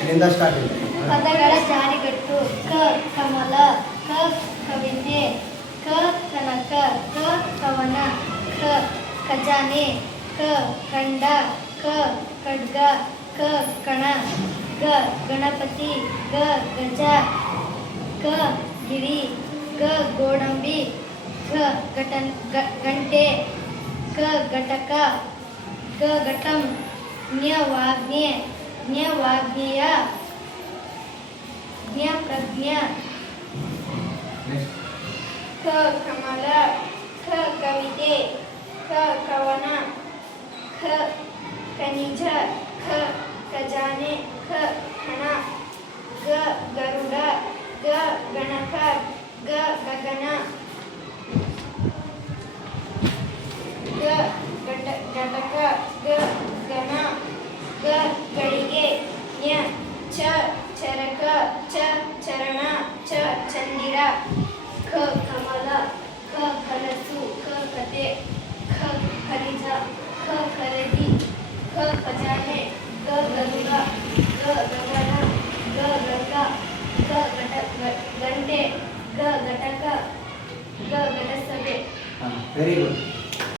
ಇಲ್ಲಿಂದ ಸ್ಟಾರ್ಟ್ ಇದೆ. ಪದಗಳ ಜಾರಿಗಟ್ಟು ಕ ಕಮಲ, ಕ ಕವಿತೆ, ಕ ಕನಕ, ಕ ಕವನ, ಕ ಖಜಾನೆ, ಕ ಕಂಡ, ಕ ಖಡ್ಗ, ಕ ಕಣ, ಗ ಗಣಪತಿ, ಗ ಗಜ, ಕ ಗಿರಿ, ಗ ಗೋಡಂಬಿ, ಘ ಗಂಟೆ, ಕ ಘಟಕ, ಗ ಘಟಂ, ಜ್ಞವಾಜ್ಞೆ, ಜ್ಞವಾಜ್ಞೇಯ, ಜ್ಞ ಪ್ರಜ್ಞ, ಕ ಕಮಲ, ಖ ಕವಿತೆ, ಕ ಕವನ, ಖ ಖನಿಜ, ಖ ಖಜಾನೆ, ಖ ಹಣ, ಗ ಗರುಡ, ಗ ಗಣಕ, ಗ ಗಗನ, ಗ ಘಟಕ, ಗ ಗಣ, ಗ ಗಳಿಗೆ, ಜ್ಞ ಚ ಚರಕ, ಚ ಚರಣ, ಚ ಚಂದಿರ, ಖ ಕಮಲ, ಖ ಕನಸು, ಖ ಕತೆ, ಖ ಖನಿಜ, ಖ ಖರದಿ, ಖ ಖಜಾನೆ, ಗ ಗರುಡ, ಗ ಗಗನ, ಗ ಗಂಗಾ, ಗ ಗಂಟೆ, ಗ ಘಟಕ, ಗ ಘಟಸಭೆ. Very good.